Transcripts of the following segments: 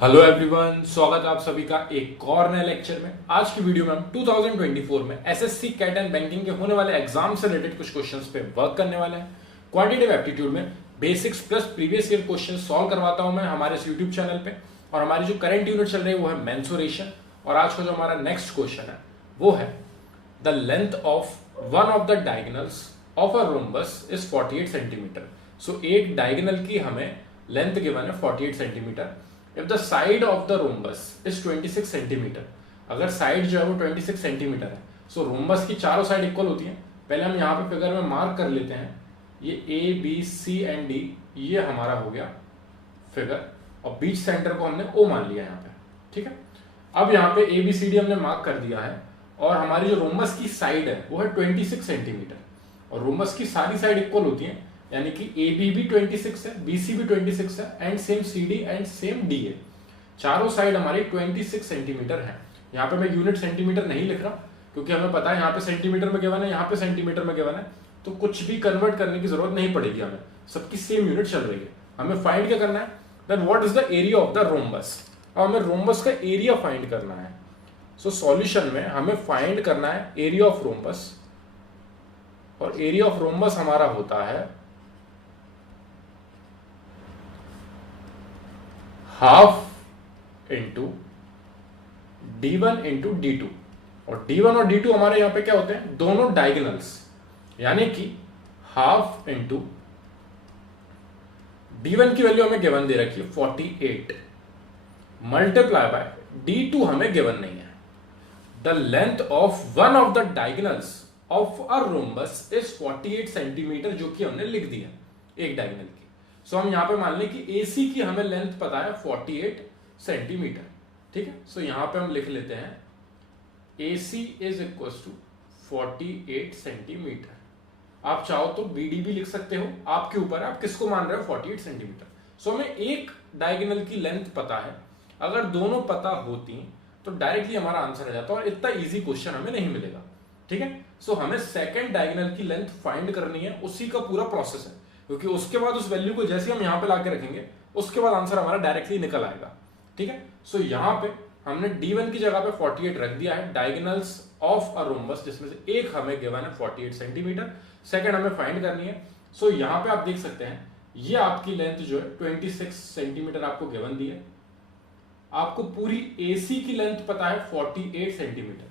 Hello everyone, स्वागत है आप सभी का एक और नए लेक्चर में। आज की वीडियो में हम 2024 में एसएससी कैट एंड बैंकिंग के होने वाले एग्जाम से रिलेटेड कुछ क्वेश्चंस पे वर्क करने वाले हैं। क्वांटिटेटिव एप्टीट्यूड में basics plus previous year question solve करवाता हूं मैं हमारे इस यूट्यूब चैनल पे। और हमारी जो करंट यूनिट चल रही है वो है मेंसुरेशन। और आज का जो हमारा नेक्स्ट क्वेश्चन है वो है the length of one of the diagonals of a rhombus is 48 centimetre. So एक डायगोनल की हमें लेंथ गिवन है 48 centimetre. If the side of the rhombus is 26 centimetre, अगर साइड जो है वो 26 सेंटीमीटर है, सो रोम्बस की चारों साइड इक्वल होती हैं। पहले हम यहाँ पे फिगर में मार्क कर लेते हैं, ये A B C and D, ये हमारा हो गया फिगर, और बीच सेंटर को हमने ओ मान लिया यहाँ पे। ठीक है, अब यहाँ पे ए बी सी डी हमने मार्क कर दिया है, और हमारी जो रोम्बस की साइड है वो है 26 सेंटीमीटर, और रोम्बस की सारी साइड इक्वल होती हैं, यानी कि ए बी भी 26 है, बी सी भी 26 है, and same C D and same D है। चारों साइड हमारी 26 सेंटीमीटर है। यहाँ पे मैं यूनिट सेंटीमीटर नहीं लिख रहा, क्योंकि हमें पता है यहाँ पे सेंटीमीटर में गिवन है, यहाँ पे सेंटीमीटर में गिवन है, तो कुछ भी कन्वर्ट करने की जरूरत नहीं पड़ेगी हमें, सबकी सेम यूनिट चल रही है। हमें फाइंड क्या करना है, then what is the area of the rhombus. अब हमें रोम्बस का एरिया फाइंड करना है। सो सॉल्यूशन में हमें फाइंड करना है एरिया ऑफ रोम्बस, और एरिया ऑफ रोम्बस हमारा होता है half into D1 into D2। और D1 और D2 हमारे यहां पे क्या होते हैं, दोनों डायगोनल्स, यानी कि हाफ इंटू D1 की वैल्यू हमें गिवन दे रखी है 48 मल्टीप्लाई बाय D2 हमें गिवन नहीं है। The length of one of the diagonals of a rhombus is 48 centimetre, जो कि हमने लिख दिया एक डायगोनल की। सो हम यहां पे मान लें कि AC की हमें लेंथ पता है 48 सेंटीमीटर। ठीक है, सो यहां पे हम लिख लेते हैं AC is equal to 48 centimetre. आप चाहो तो BD भी लिख सकते हो, आपके ऊपर है आप किसको मान रहे हो 48 सेंटीमीटर। सो हमें एक डायगोनल की लेंथ पता है, अगर दोनों पता होती तो डायरेक्टली हमारा आंसर आ जाता, और इतना इजी क्वेश्चन हमें नहीं मिलेगा। ठीक है, सो हमें सेकंड डायगोनल की लेंथ फाइंड करनी है, उसी का पूरा प्रोसेस है, क्योंकि उसके बाद उस वैल्यू को जैसे हम यहां पे लाके रखेंगे उसके बाद आंसर हमारा डायरेक्टली निकल आएगा। ठीक है, सो यहां पे हमने D1 की जगह पे 48 रख दिया है, डायगोनल्स ऑफ अ रोम्बस, जिसमें से एक हमें गिवन है 48 सेंटीमीटर, सेकंड हमें फाइंड करनी है। सो यहां पे आप देख सकते हैं ये आपकी लेंथ जो है 26 सेंटीमीटर आपको गिवन दी है, आपको पूरी AC की लेंथ पता है 48 सेंटीमीटर,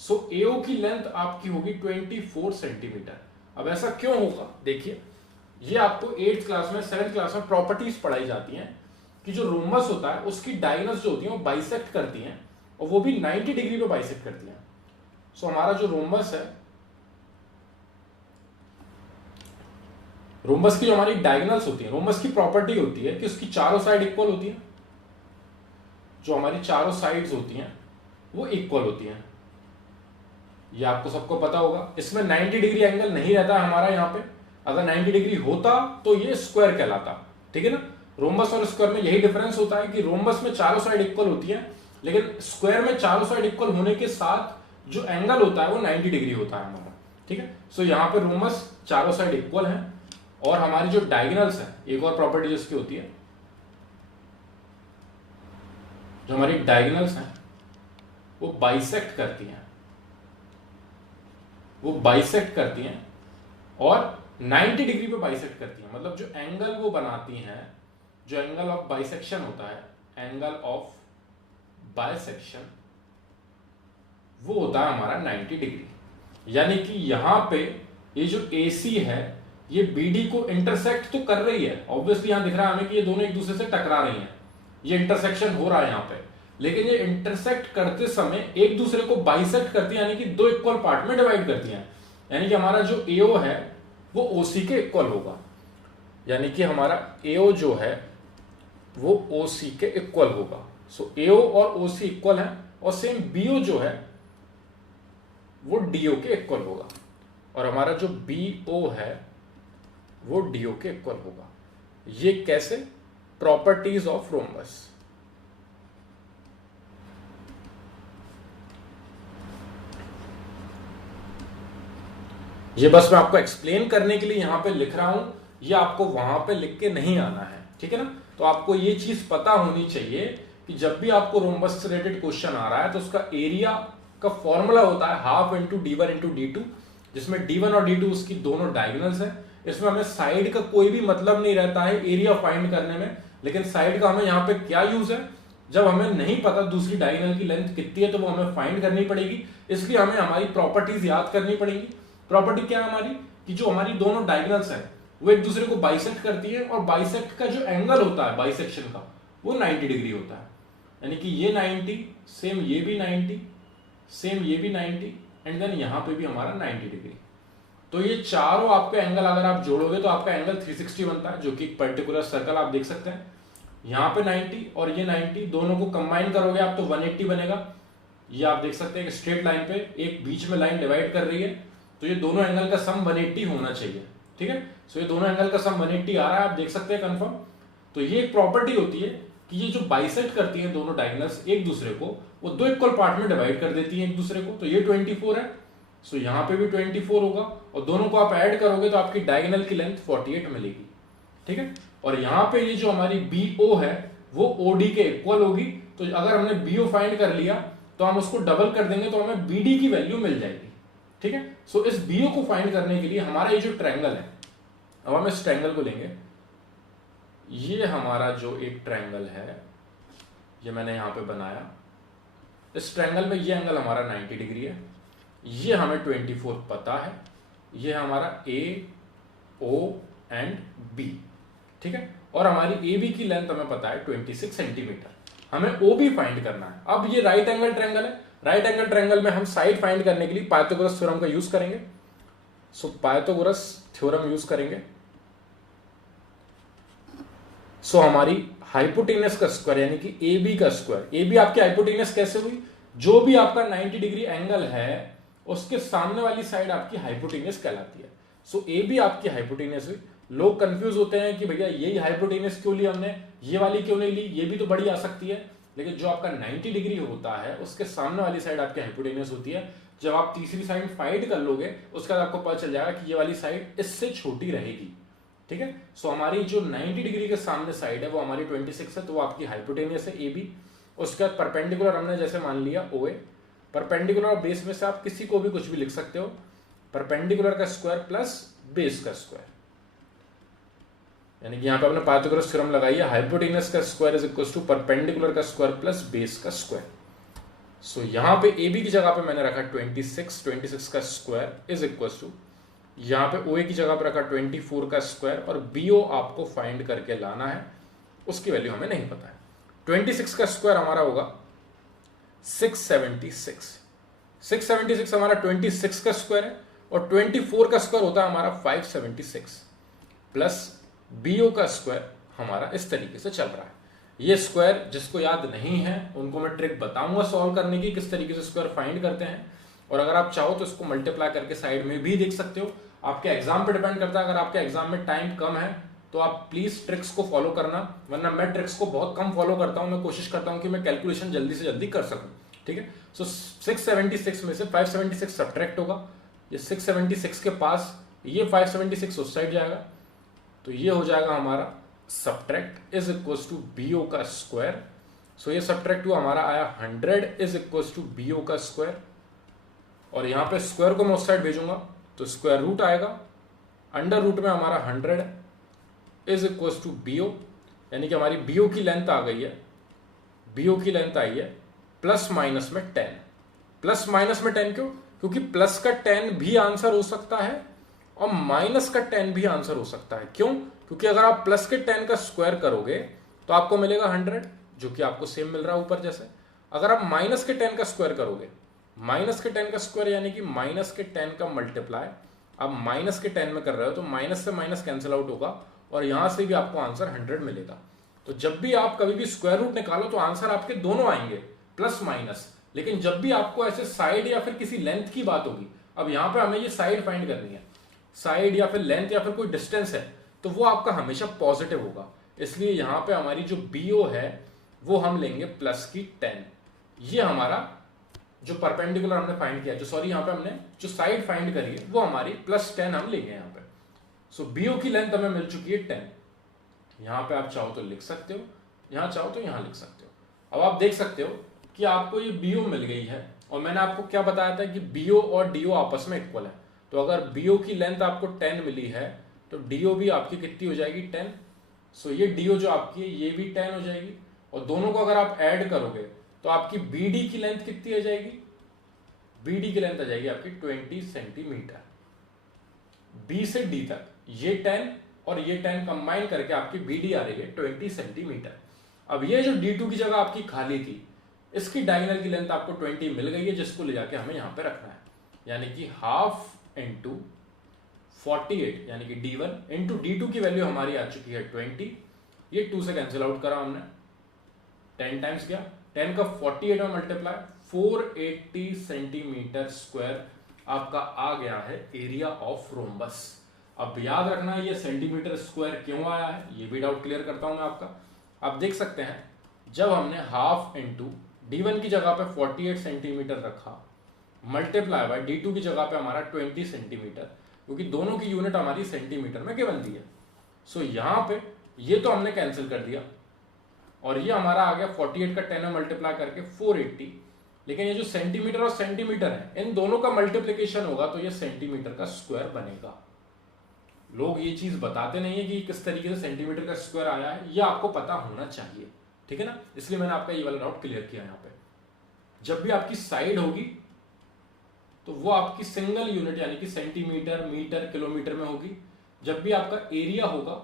सो AO की लेंथ आपकी होगी 24 सेंटीमीटर। अब ऐसा क्यों होगा, देखिए ये आपको 8th क्लास में 7th क्लास में प्रॉपर्टीज पढ़ाई जाती हैं कि जो रोम्बस होता है उसकी डायगोनल्स जो होती हैं वो बाइसेक्ट करती हैं, और वो भी 90 डिग्री पे बाइसेक्ट करती हैं। सो हमारा जो रोम्बस है, रोम्बस की जो हमारी डायगोनल्स होती हैं, रोम्बस की प्रॉपर्टी होती है कि उसकी चारों साइड इक्वल होती है, जो हमारी चारों साइड्स होती हैं वो इक्वल होती हैं। ये आपको सबको पता होगा। इसमें 90 डिग्री एंगल नहीं रहता है हमारा यहाँ पे, अगर 90 डिग्री होता तो ये स्क्वायर कहलाता। ठीक है ना, रोम्बस और स्क्वायर में यही डिफरेंस होता है कि रोम्बस में चारों साइड इक्वल होती है, लेकिन स्क्वायर में चारों साइड इक्वल होने के साथ जो एंगल होता है वो 90 डिग्री होता है हमारा। ठीक है, सो यहाँ पे रोम्बस चारों साइड इक्वल है, और हमारी जो डायगोनल्स है, एक और प्रॉपर्टी जिसकी होती है, जो हमारी डायगोनल्स हैं वो बाइसेक्ट करती हैं, वो बाइसेक्ट करती हैं और 90 डिग्री पे बाइसेक्ट करती हैं। मतलब जो एंगल वो बनाती हैं, जो एंगल ऑफ बाइसेक्शन होता है, एंगल ऑफ बाइसेक्शन वो होता है हमारा 90 डिग्री। यानी कि यहां पे ये जो AC है ये BD को इंटरसेक्ट तो कर रही है, ऑब्वियसली यहां दिख रहा है हमें कि ये दोनों एक दूसरे से टकरा रही हैं, ये इंटरसेक्शन हो रहा है यहाँ पे, लेकिन ये इंटरसेक्ट करते समय एक दूसरे को बाइसेक्ट करती है, यानी कि दो इक्वल पार्ट में डिवाइड करती हैं। यानी कि हमारा जो AO है वो OC के इक्वल होगा, यानी कि हमारा AO जो है वो OC के इक्वल होगा। सो AO और OC इक्वल है, और सेम BO जो है वो DO के इक्वल होगा, और हमारा जो BO है वो DO के इक्वल होगा। ये कैसे, प्रॉपर्टीज ऑफ रोम्बस। ये बस मैं आपको एक्सप्लेन करने के लिए यहां पे लिख रहा हूं, ये आपको वहां पे लिख के नहीं आना है। ठीक है ना, तो आपको ये चीज पता होनी चाहिए कि जब भी आपको रोम्बस से रिलेटेड क्वेश्चन आ रहा है तो उसका एरिया का फॉर्मूला होता है half into D1 into D2, जिसमें D1 और D2 उसकी दोनों डायगोनल्स है। इसमें हमें साइड का कोई भी मतलब नहीं रहता है एरिया फाइंड करने में, लेकिन साइड का हमें यहाँ पे क्या यूज है, जब हमें नहीं पता दूसरी डायगोनल की लेंथ कितनी है तो वो हमें फाइंड करनी पड़ेगी, इसलिए हमें हमारी प्रॉपर्टीज याद करनी पड़ेगी। प्रॉपर्टी क्या है हमारी, कि जो हमारी दोनों डायगोनल्स है वो एक दूसरे को बाइसेक्ट करती है, और बाइसेक्ट का जो एंगल होता है बाइसेक्शन का वो 90 डिग्री होता है। यानी कि ये 90, सेम ये भी 90, सेम ये भी 90, एंड देन यहां पे भी हमारा 90 डिग्री। तो ये चारों आपके एंगल अगर आप जोड़ोगे तो आपका एंगल 360 बनता है, जो कि एक पर्टिकुलर सर्कल आप देख सकते हैं। यहाँ पे 90 और ये 90 दोनों को कंबाइन करोगे आप तो 180 बनेगा। ये आप देख सकते हैं कि स्ट्रेट लाइन पे एक बीच में लाइन डिवाइड कर रही है, तो ये दोनों एंगल का सम 180 होना चाहिए। ठीक है, सो ये दोनों एंगल का सम 180 आ रहा है, आप देख सकते हैं कंफर्म। तो ये एक प्रॉपर्टी होती है कि ये जो बाइसेक्ट करती है दोनों डायगोनल्स एक दूसरे को, वो दो इक्वल पार्ट में डिवाइड कर देती है एक दूसरे को। तो ये 24 है, सो यहाँ पे भी 24 होगा, और दोनों को आप ऐड करोगे तो आपकी डायगोनल की लेंथ 48 मिलेगी। ठीक है, और यहाँ पे ये जो हमारी BO है वो OD के इक्वल होगी। तो अगर हमने BO फाइंड कर लिया तो हम उसको डबल कर देंगे तो हमें BD की वैल्यू मिल जाएगी। ठीक है, सो इस BO को फाइंड करने के लिए हमारा ये जो ट्रायंगल है, अब हम इस ट्रायंगल को लेंगे। ये हमारा जो एक ट्रायंगल है, ये मैंने यहां पे बनाया। इस ट्रायंगल में ये एंगल हमारा 90 डिग्री है, ये हमें 24 पता है, ये हमारा A, O एंड B। ठीक है, और हमारी AB की लेंथ हमें पता है 26 सेंटीमीटर। हमें OB फाइंड करना है। अब ये राइट एंगल ट्रायंगल है, राइट एंगल ट्रायंगल में हम साइड फाइंड करने के लिए पाइथागोरस थ्योरम का यूज करेंगे। सो पाइथागोरस थ्योरम यूज करेंगे। सो हमारी हाइपोटेनस का स्क्वायर यानी कि AB का स्क्वायर, AB आपकी हाइपोटेनस कैसे हुई, जो भी आपका 90 डिग्री एंगल है उसके सामने वाली साइड आपकी हाइपोटेनस कहलाती है। सो AB आपकी हाइपोटेनस हुई। लोग कंफ्यूज होते हैं कि भैया यही हाइपोटेनस क्यों ली हमने, ये वाली क्यों नहीं ली, ये भी तो बड़ी आ सकती है, लेकिन जो आपका 90 डिग्री होता है उसके सामने वाली साइड आपकी हाइपोटेनस होती है। जब आप तीसरी साइड फाइंड कर लोगे उसके बाद आपको पता चल जाएगा कि ये वाली साइड इससे छोटी रहेगी। ठीक है, सो हमारी जो 90 डिग्री के सामने साइड है वो हमारी 26 है, तो वो आपकी हाइपोटेनस है AB। उसके बाद परपेंडिकुलर हमने जैसे मान लिया OA, परपेंडिकुलर बेस में से आप किसी को भी कुछ भी लिख सकते हो, परपेंडिकुलर का स्क्वायर प्लस बेस का स्क्वायर, यानी कि यहां पे हमने पाइथागोरस थ्योरम लगाई है, हाइपोटेनस का square is equal to perpendicular का स्क्वायर प्लस बेस का स्क्वायर। सो यहां पे AB की जगह पे मैंने रखा 26 का स्क्वायर इज इक्वल टू, यहां पे OA की जगह पे रखा 24 का स्क्वायर, और BO आपको फाइंड करके लाना है, उसकी वैल्यू हमें नहीं पता है। 26 का स्क्वायर हमारा होगा 676, 676 हमारा 26 का स्क्वायर है, और 24 का स्क्वायर होता है हमारा 576, प्लस BO का स्क्वायर हमारा इस तरीके से चल रहा है। ये स्क्वायर जिसको याद नहीं है उनको मैं ट्रिक बताऊंगा सॉल्व करने की, किस तरीके से स्क्वायर फाइंड करते हैं। और अगर आप चाहो तो इसको मल्टीप्लाई करके साइड में भी देख सकते हो, आपके एग्जाम पे डिपेंड करता है। अगर आपके एग्जाम में टाइम कम है तो आप प्लीज ट्रिक्स को फॉलो करना, वरना मैं ट्रिक्स को बहुत कम फॉलो करता हूं। मैं कोशिश करता हूं कि मैं कैलकुलेशन जल्दी से जल्दी कर सकूं। ठीक है, सो 676 में से 576 सब्ट्रैक्ट होगा, ये 676 के पास ये 576 उस साइड जाएगा, तो ये हो जाएगा हमारा subtract is equal to BO का स्क्वायर। सो ये सब्ट्रैक्ट हुआ हमारा आया 100 इज इक्वल टू BO का स्क्वायर, और यहां पे स्क्वायर को मैं उस साइड भेजूंगा तो स्क्वायर रूट आएगा, अंडर रूट में हमारा 100 इज इक्वल टू BO, यानी कि हमारी BO की लेंथ आ गई है, BO की लेंथ आई है प्लस माइनस में 10। प्लस माइनस में 10 क्यों, क्योंकि प्लस का 10 भी आंसर हो सकता है और माइनस का 10 भी आंसर हो सकता है। क्यों, क्योंकि अगर आप प्लस के 10 का स्क्वायर करोगे तो आपको मिलेगा 100, जो कि आपको सेम मिल रहा है ऊपर जैसे। अगर आप माइनस के 10 का स्क्वायर करोगे, माइनस के 10 का स्क्वायर यानी कि माइनस के 10 का मल्टीप्लाई, आप माइनस के 10 में कर रहे हो तो माइनस से माइनस कैंसिल आउट होगा, और यहां से भी आपको आंसर 100 मिलेगा। तो जब भी आप कभी भी स्क्वायर रूट निकालो तो आंसर आपके दोनों आएंगे, प्लस माइनस। लेकिन जब भी आपको ऐसे साइड या फिर किसी लेंथ की बात होगी, अब यहां पे हमें ये साइड फाइंड करनी है, साइड या फिर लेंथ या फिर कोई डिस्टेंस है, तो वो आपका हमेशा पॉजिटिव होगा। इसलिए यहां पे हमारी जो BO है वो हम लेंगे प्लस की 10। ये हमारा जो परपेंडिकुलर हमने फाइंड किया, जो सॉरी यहां पे हमने जो साइड फाइंड करी है वो हमारी प्लस 10 हम लेंगे यहां पे। सो BO की लेंथ हमें मिल चुकी है 10। यहां पे आप चाहो तो लिख सकते हो, यहां चाहो तो यहां लिख सकते हो। अब आप देख सकते हो कि आपको ये BO मिल गई है और मैंने आपको क्या बताया था कि BO और DO आपस में इक्वल है। तो अगर BO की लेंथ आपको 10 मिली है तो DO भी आपकी कितनी हो जाएगी 10। सो ये DO जो आपकी है ये भी 10 हो जाएगी और दोनों को अगर आप ऐड करोगे तो आपकी BD की लेंथ कितनी आ जाएगी, BD की लेंथ आ जाएगी आपकी 20 सेंटीमीटर। B से D तक ये 10 और ये 10 कंबाइन करके आपकी BD आ रही है 20 सेंटीमीटर। अब ये जो D2 की जगह आपकी खाली थी इसकी डायगोनल की लेंथ आपको 20 मिल गई है, जिसको ले जाके हमें यहां पे रखना है, यानी कि हाफ इंटू 48 यानी कि D1 इंटू D2 की वैल्यू हमारी आ चुकी है 20। ये 2 से कैंसिल आउट करा हमने, 10 टाइम्स गया, 10 का 48 में मल्टीप्लाई 480 सेंटीमीटर स्क्वायर आपका आ गया है एरिया ऑफ रोम्बस। अब याद रखना ये सेंटीमीटर स्क्वायर क्यों आया है, ये भी डाउट क्लियर करता हूं मैं आपका। आप देख सकते हैं जब हमने हाफ इंटू D1 की जगह पे 48 सेंटीमीटर रखा मल्टीप्लाई बाय D2 की जगह पे हमारा 20 सेंटीमीटर, क्योंकि दोनों की यूनिट हमारी सेंटीमीटर में गिवन दी है। सो यहां पे ये तो हमने कैंसिल कर दिया और ये हमारा आ गया 48 का 10 में मल्टीप्लाई करके 480। लेकिन ये जो सेंटीमीटर और सेंटीमीटर है इन दोनों का मल्टीप्लिकेशन होगा तो ये सेंटीमीटर का स्क्वायर बनेगा। लोग ये चीज बताते नहीं है कि किस तरीके से सेंटीमीटर का स्क्वायर आया है, ये आपको पता होना चाहिए, ठीक है ना। इसलिए मैंने आपका ये वाला डाउट क्लियर किया। यहां पे जब भी आपकी साइड होगी तो वो आपकी सिंगल यूनिट यानी कि सेंटीमीटर, मीटर, किलोमीटर में होगी। जब भी आपका एरिया होगा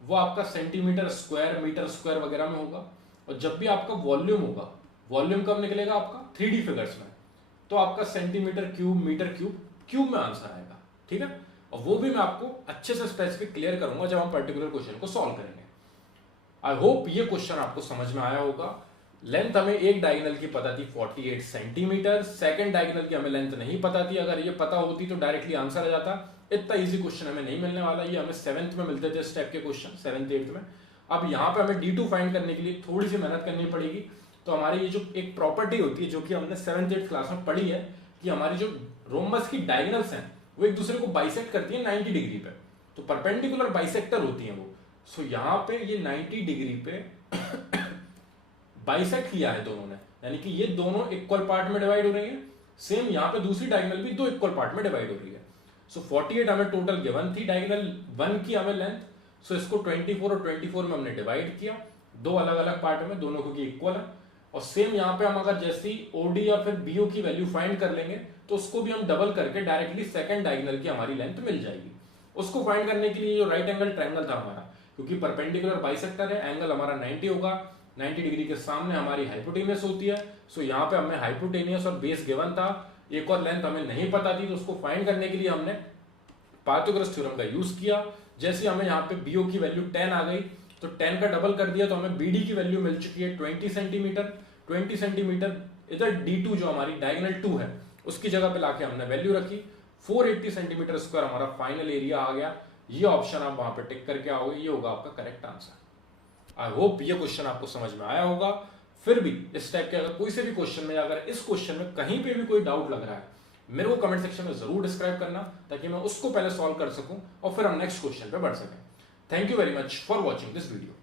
वो आपका सेंटीमीटर स्क्वायर, मीटर स्क्वायर वगैरह में होगा। और जब भी आपका वॉल्यूम होगा, वॉल्यूम कब निकलेगा आपका 3D फिगर्स में, तो आपका centimetre cube, metre cube, cube में आंसर आएगा, ठीक है। और वो भी मैं आपको अच्छे से स्पेसिफिक क्लियर करूंगा जब हम पर्टिकुलर क्वेश्चन को सॉल्व करेंगे। आई होप ये क्वेश्चन आपको समझ में आया होगा। लेंथ हमें एक डायगोनल की पता थी 48 सेंटीमीटर, सेकंड डायगोनल की हमें लेंथ नहीं पता थी। अगर ये पता होती तो डायरेक्टली आंसर आ जाता। इतना इजी क्वेश्चन हमें नहीं मिलने वाला, ये हमें 7th में मिलते थे इस टाइप के क्वेश्चन, 7th 8th में। अब यहाँ पे हमें D2 फाइंड करने के लिए थोड़ी सी मेहनत करनी पड़ेगी। तो हमारी ये जो एक प्रॉपर्टी होती है जो कि हमने 7th 8th क्लास में पढ़ी है कि हमारी जो रोम्बस की डायगोनल्स हैं वो एक दूसरे को बाइसेक्ट करती है 90 डिग्री पे, तो परपेंडिकुलर बाइसेक्टर होती है वो। सो यहाँ पे ये 90 डिग्री पे बाइसेक्ट किया है दोनों ने, यानी कि ये दोनों इक्वल पार्ट में डिवाइड हो रही है। सेम यहाँ पे दूसरी डायगोनल भी दो इक्वल पार्ट में डिवाइड हो रही है। सो 48 हमें टोटल गिवन थी, डायगोनल 1 की हमें लेंथ। सो इसको 24 और 24 में हमने डिवाइड किया, दो अलग अलग पार्ट में, दोनों को इक्वल है। और सेम यहाँ पे हम अगर जैसी OD या फिर BO की वैल्यू फाइंड कर लेंगे तो उसको भी हम डबल करके डायरेक्टली सेकंड डायगोनल की हमारी लेंथ मिल जाएगी। उसको फाइंड करने के लिए जो राइट एंगल ट्रायंगल था हमारा, क्योंकि परपेंडिकुलर बाइसेक्टर है, एंगल हमारा 90 होगा, 90 डिग्री के सामने हमारी हाइपोटेनियस होती है। सो यहाँ पे हमें हाइपोटेनियस और बेस गिवन था, एक और लेंथ हमें नहीं पता थी, तो उसको फाइंड करने के लिए हमने पाइथागोरस थ्योरम का यूज किया। जैसे हमें यहाँ पे BO की वैल्यू 10 आ गई तो 10 का डबल कर दिया तो हमें BD की वैल्यू मिल चुकी है 20 सेंटीमीटर। 20 सेंटीमीटर इधर D2 जो हमारी डायगोनल 2 है उसकी जगह पे लाके हमने वैल्यू रखी, 480 सेंटीमीटर स्क्वायर हमारा फाइनल एरिया आ गया। ये ऑप्शन आप वहां पे टिक करके आओगे, ये होगा आपका करेक्ट आंसर। आई होप ये क्वेश्चन आपको समझ में आया होगा। फिर भी इस टाइप के अगर कोई से भी क्वेश्चन में, अगर इस क्वेश्चन में कहीं पे भी कोई डाउट लग रहा है मेरे को कमेंट सेक्शन में जरूर डिस्क्राइब करना, ताकि मैं उसको पहले सॉल्व कर सकूं और फिर हम नेक्स्ट क्वेश्चन पे बढ़ सकें। Thank you very much for watching this video.